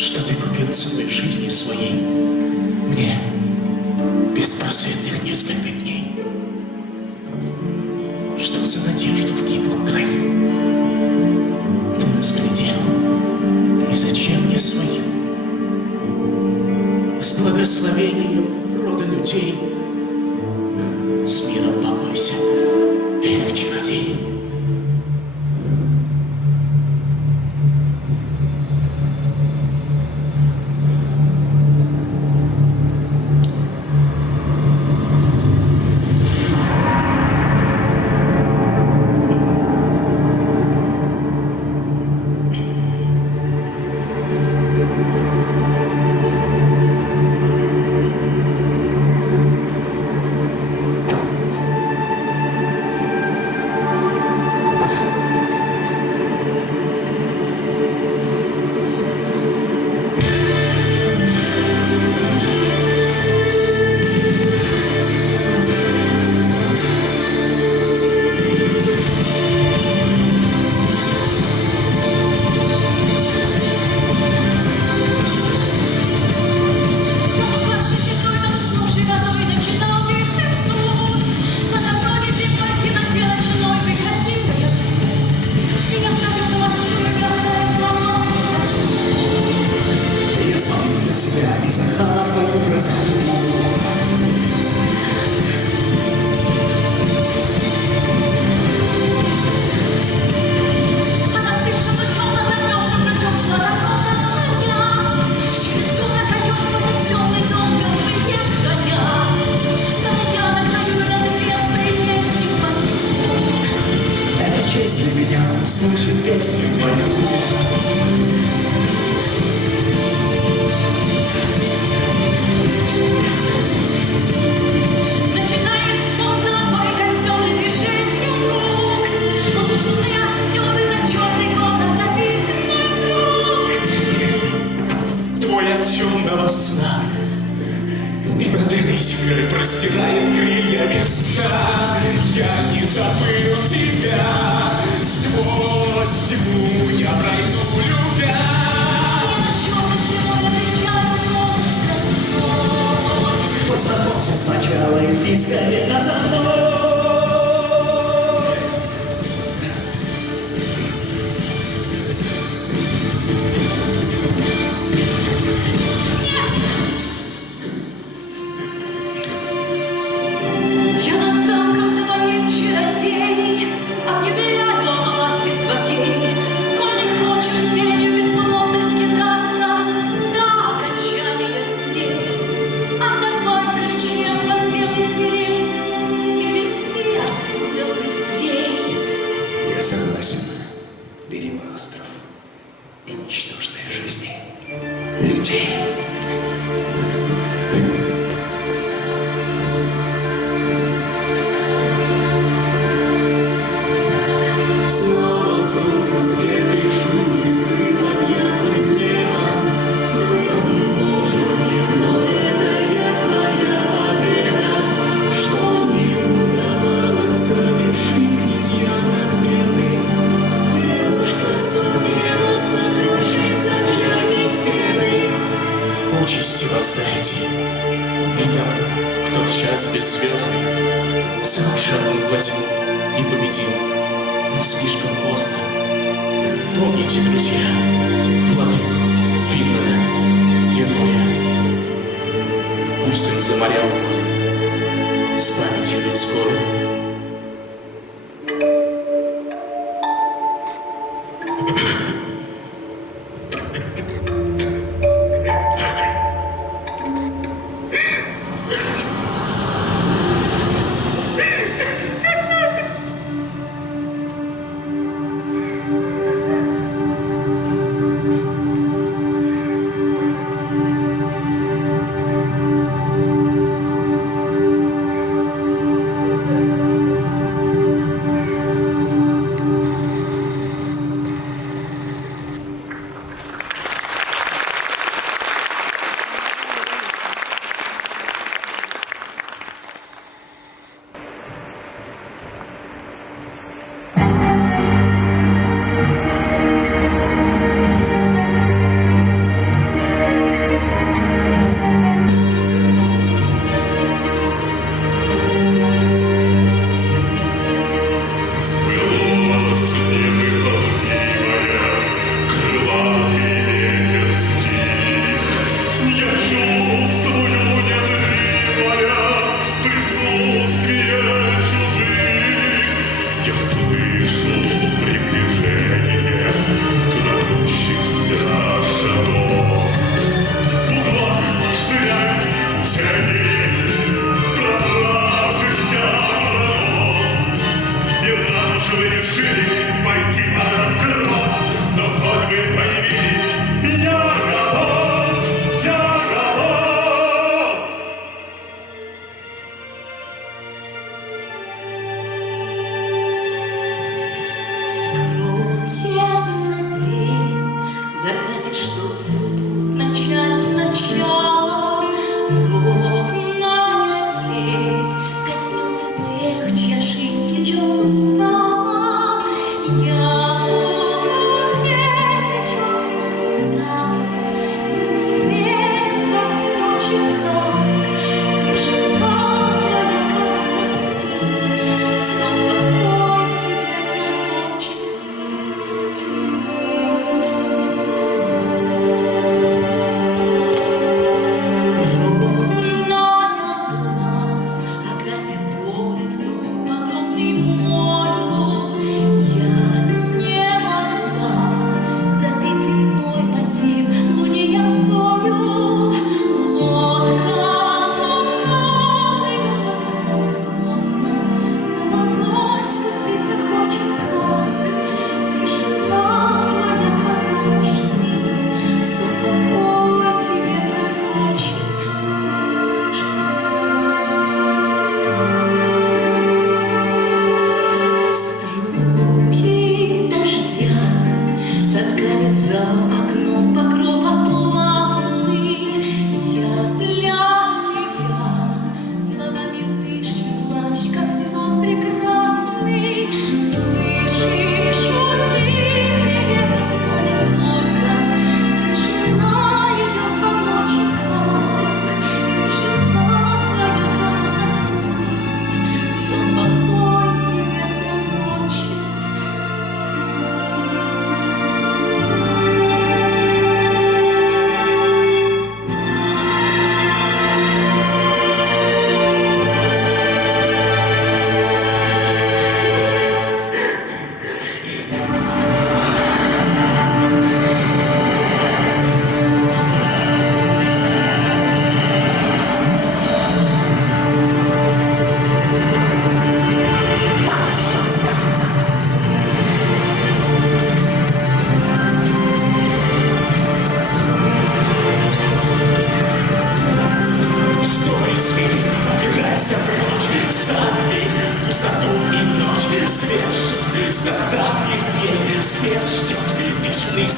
что ты купил ценой жизни своей мне беспросветных несколько дней. Что за надежду в гиблом краю ты разглядел, и зачем мне своим? С благословением рода людей с миром покойся, эльф-чародей. Слышит песню мою. Начинает спор золотой костер и движение рук. Лужные слезы на черный город записан мой друг. Твой от темного сна и над этой землей простирает крылья весна. Я не забыл тебя, сквозь тьму я пройду, любя. Я на черной стеной встречаю монстра. Познакомься сначала, эльфийская века за мной. Я над замком твоим чародей объявляю о власти своей. Коль не хочешь тенью бесплодной скитаться до окончания дней, отдавай ключи от подземных дверей и лети отсюда быстрей. Я согласен. Бери мой остров и ничтожные жизни людей. Снова солнце свет и шумистый под ясным небом. Быть не может ведь, но это явь твоя победа. Что не удавалось совершить князьям надменным, девушка сумела сокрушить заклятие стены. Участи воздайте и тому, кто в час беззвездный заушал во тьму и победил, но слишком поздно. Помните, друзья, владыку Финрода, героя. Пусть он за моря уходит с памятью людской.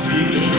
свирепее.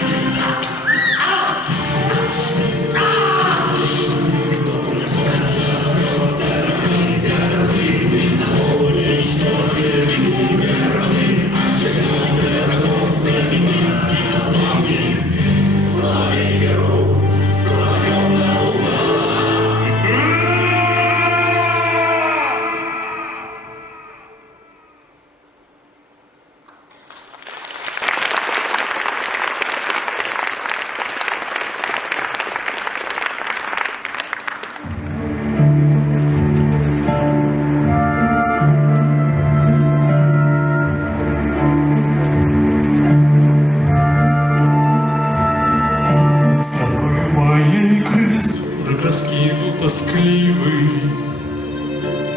С тобой моей крыс раскину тоскливый.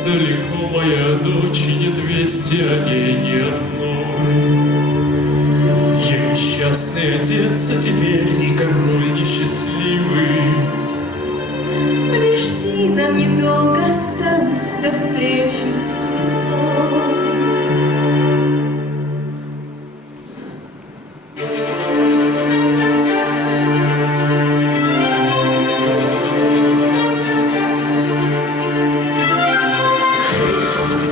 Далеко моя дочь, и нет вести о ней ни одной. Я несчастный отец, а теперь и король несчастливый. Подожди, нам недолго осталось до встречи с судьбой.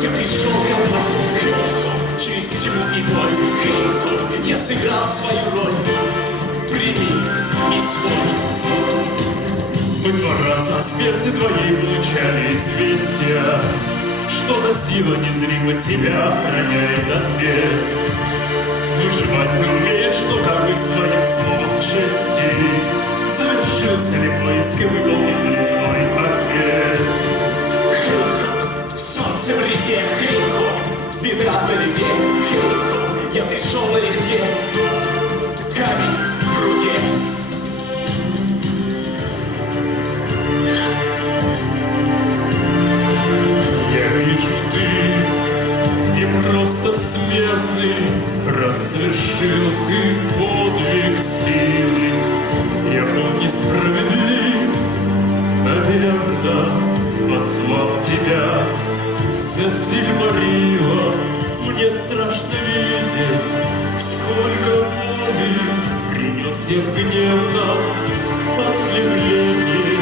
Я пришел ко вам, через тьму и боль. Я сыграл свою роль. Прими и свой. Мы 2 раза о смерти твоей получали известия, что за сила незримо тебя охраняет от бед. Выживать ты умеешь, но как быть с твоим словом чести? Завершился ли поиск и выполнен ли твой ответ? Солнце в реке, хей-хоп, беда вдалеке, хей-хоп. Я пришел налегке, камень в руке. Я вижу, ты не просто смертный, раз совершил ты подвиг силы. Я был несправедлив, наверно, послав тебя за Сильмарила. Мне страшно видеть, сколько боли принес я в гневном ослеплении.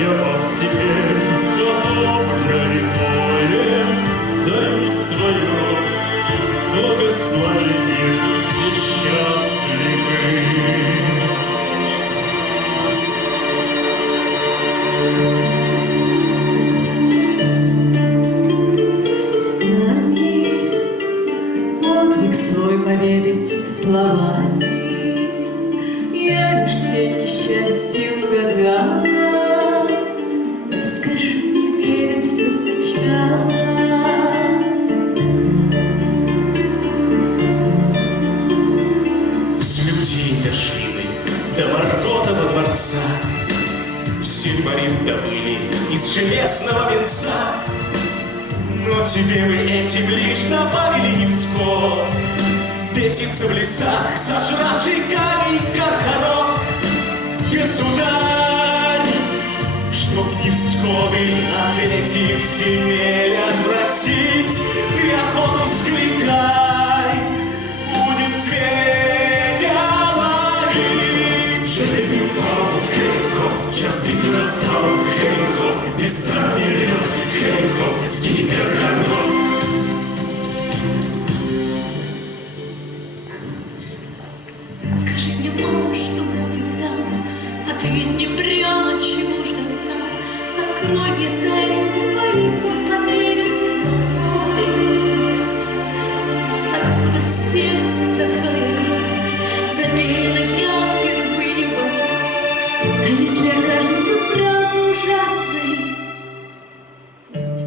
Я вам теперь доброе даю свое благословение, будьте счастливы. Нами подвиг свой поведайте словами. Я лишь тень несчастья угадала. Расскажи мне перед все сначала. С людей дошли мы до Марготова дворца. Сильмарил добыли из железного венца. Но тебе мы этим лишь добавили невзгод. Бесится в лесах, сожравший камень Карханот. Государь, чтоб невзгоды от этих земель отвратить, ты охоту вскликай, будет зверя ловить. Жребий упал, хей-хоп, час битвы настал, хей-хоп, без страха вперед, хей-хоп, сгинет Карханот. Скажи мне, мама, что будет там? Ответь мне прямо, чего ждать нам? Открой мне тайну твоих, я поверю словой. Откуда в сердце такая грусть? Заверена, я впервые боюсь. А если окажется правда ужасной? Пусть.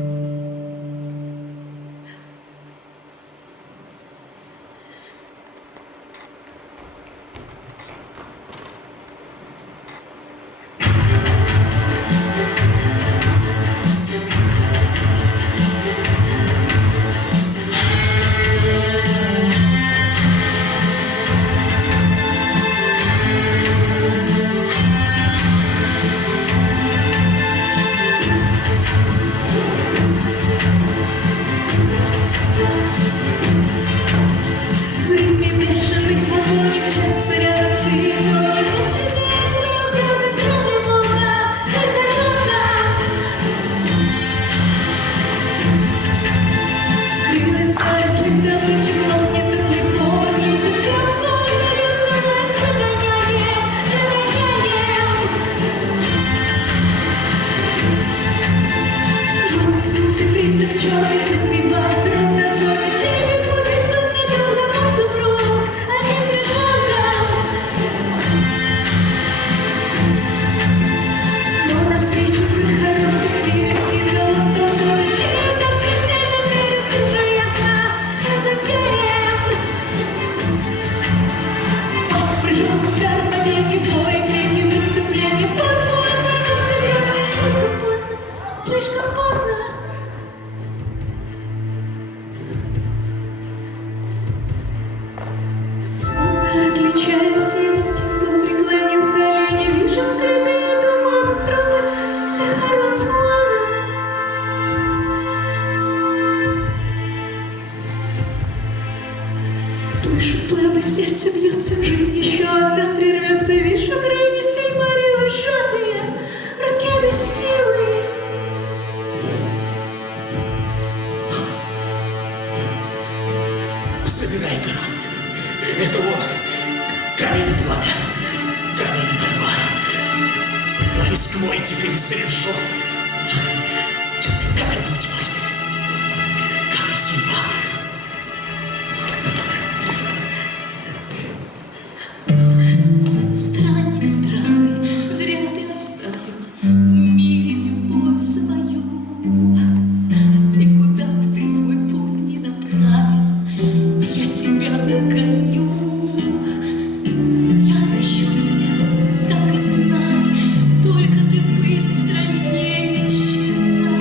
поиск мой теперь завершен. Как и путь мой, как и судьба. Странник странный, зря ты оставил в мире любовь свою. И куда б ты свой путь не направил, я тебя догоню. Я отыщу тебя, так и знай, только ты быстро не исчезай.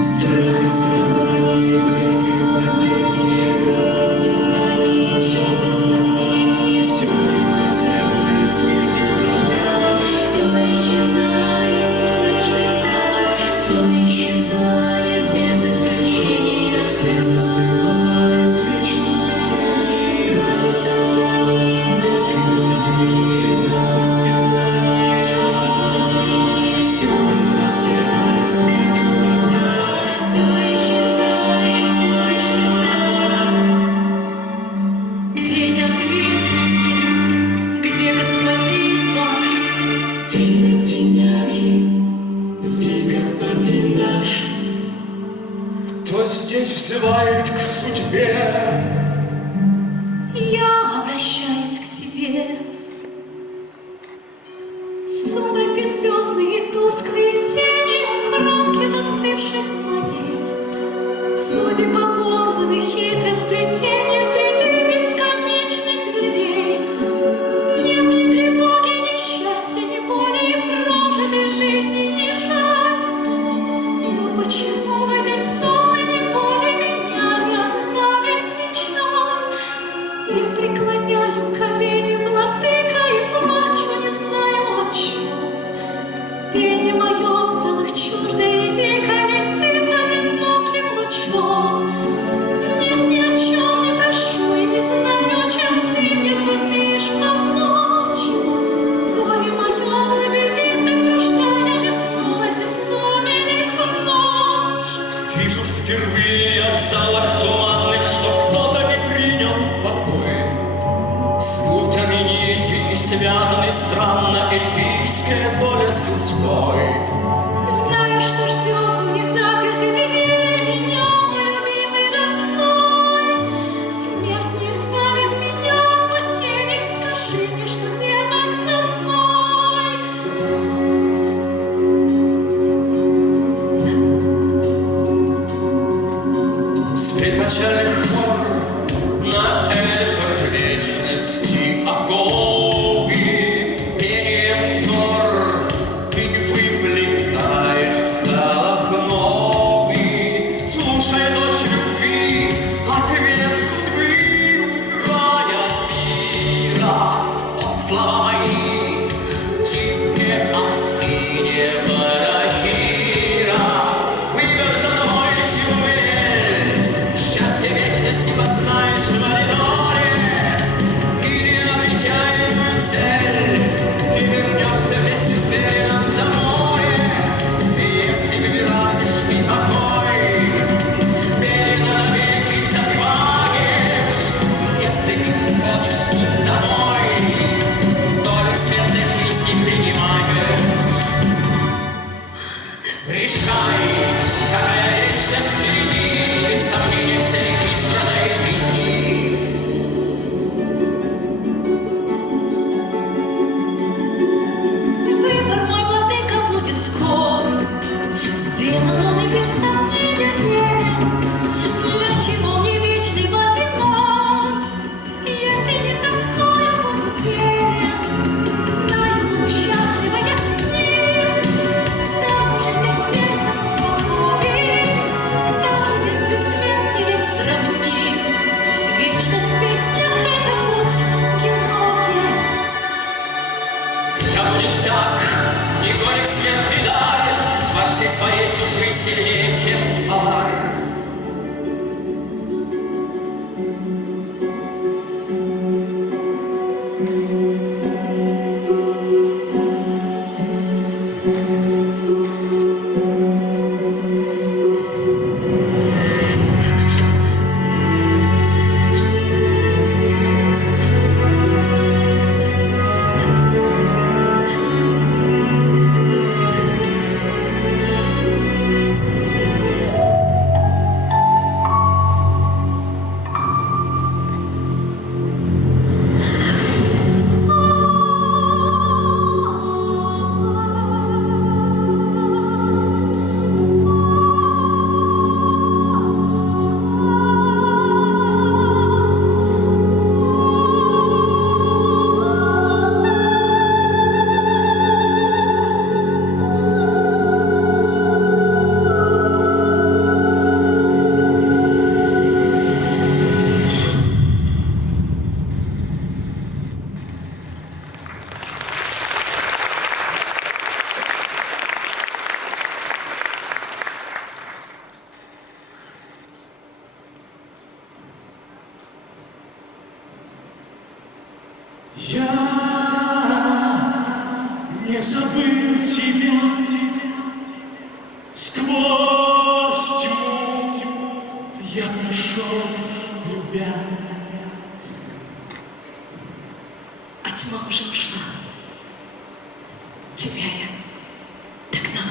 Страх и страдания, блеск и падение, Радости, знания, счастье, спасение, все для смерти врага. все исчезает, сумрачный сад, все исчезает без исключения. Все застывают в вечном смятении. Страх и страдания, Блеск и падение, радости, знания, счастье, спасение, все для смерти врага. все исчезает, сумрачный сад. День, ответь мне, где господин ваш? Тень над тенями, здесь господин наш. Кто здесь взывает к судьбе? Я обращаюсь к тебе. Сумрак беззвездный и тусклые тени у кромки застывших морей. Судьба порваны, хитрое сплетение среди бесконечных дверей. Нет ни тревоги, ни счастья, ни боли, и прожитой жизни не жаль. Но почему в этой темной неволе меня не оставит печаль? Я преклоняю колени, владыка, и плачу, не знаю о чем. Пение мое в залах чуждой и дико летит одиноким лучом. Нет, ни о чем не прошу и не знаю, чем ты мне сумеешь помочь. Горе мое в лабиринтах блуждая метнулось из сумерек в ночь. Вижу впервые я в залах туманных, что кто-то не принял покой. Спутаны нити и связаны странно эльфийская воля с людской. Знаю, что ждет у незапертой двери меня, мой любимый родной. Смерть не избавит меня от потери, скажи мне, что делать со мной. Спеть начальный хор на эльфах вечности оковы. Пением взор ты выплетаешь. Я не забыл тебя сквозь тьму. Я прошел, любя. А тьма уже ушла. Тебя я догнала.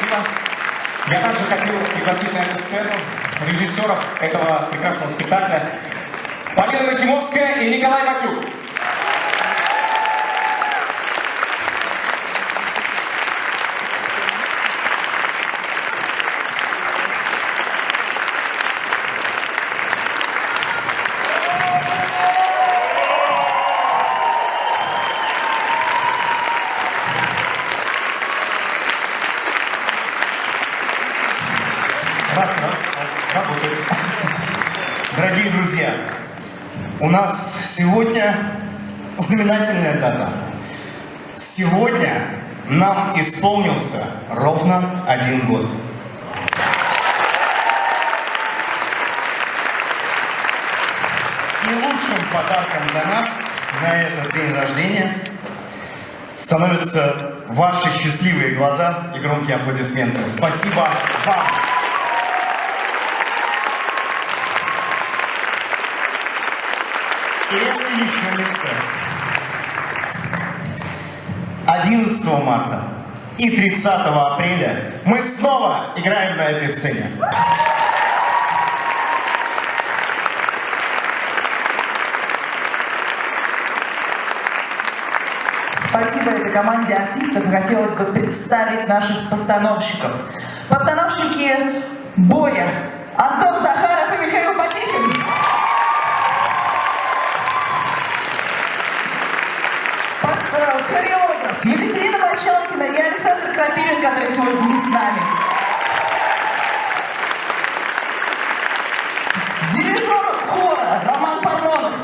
Спасибо. Я также хотел пригласить на эту сцену режиссеров этого прекрасного спектакля Полина Нахимовская и Николай Матюк. Работает. Дорогие друзья, у нас сегодня знаменательная дата. Сегодня нам исполнился ровно 1 год. И лучшим подарком для нас на этот день рождения становятся ваши счастливые глаза и громкие аплодисменты. Спасибо вам! личном лице. 11 марта и 30 апреля мы снова играем на этой сцене. Спасибо этой команде артистов. Хотелось бы представить наших постановщиков. Постановщики боя Антон Захаров и Михаил Потехин. Хореограф Екатерина Мочалкина и Александр Крапивин, который сегодня не с нами. Дирижер хора Роман Пармонов.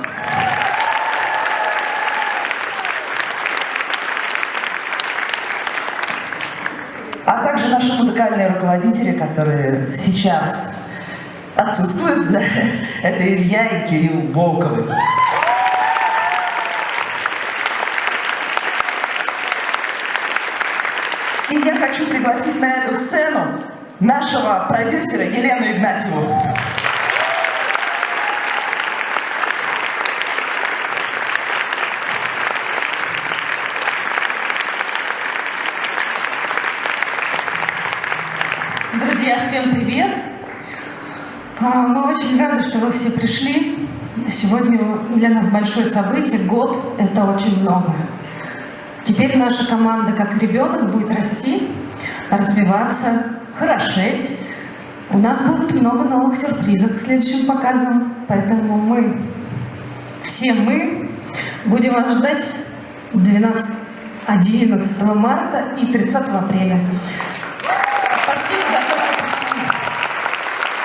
А также наши музыкальные руководители, которые сейчас отсутствуют. Это Илья и Кирилл Волковы. И я хочу пригласить на эту сцену нашего продюсера Елену Игнатьеву. Друзья, всем привет! Мы очень рады, что вы все пришли. Сегодня для нас большое событие. Год – это очень много. Теперь наша команда, как ребенок, будет расти, развиваться, хорошеть. У нас будет много новых сюрпризов к следующим показам. Поэтому все мы будем вас ждать 11 марта и 30 апреля. Спасибо за то, что пришли.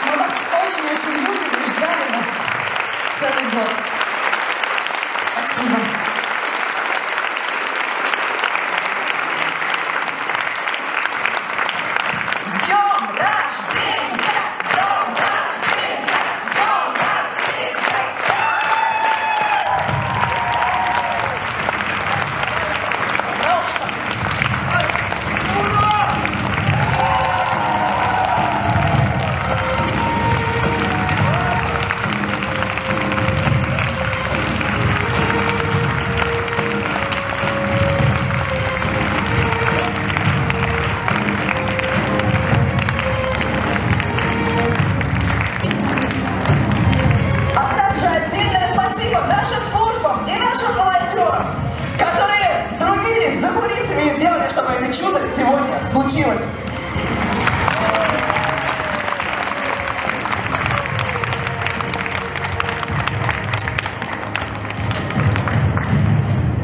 Мы вас очень-очень любим и ждали вас целый год. Спасибо. Которые трудились за кулисами и сделали, чтобы это чудо сегодня случилось.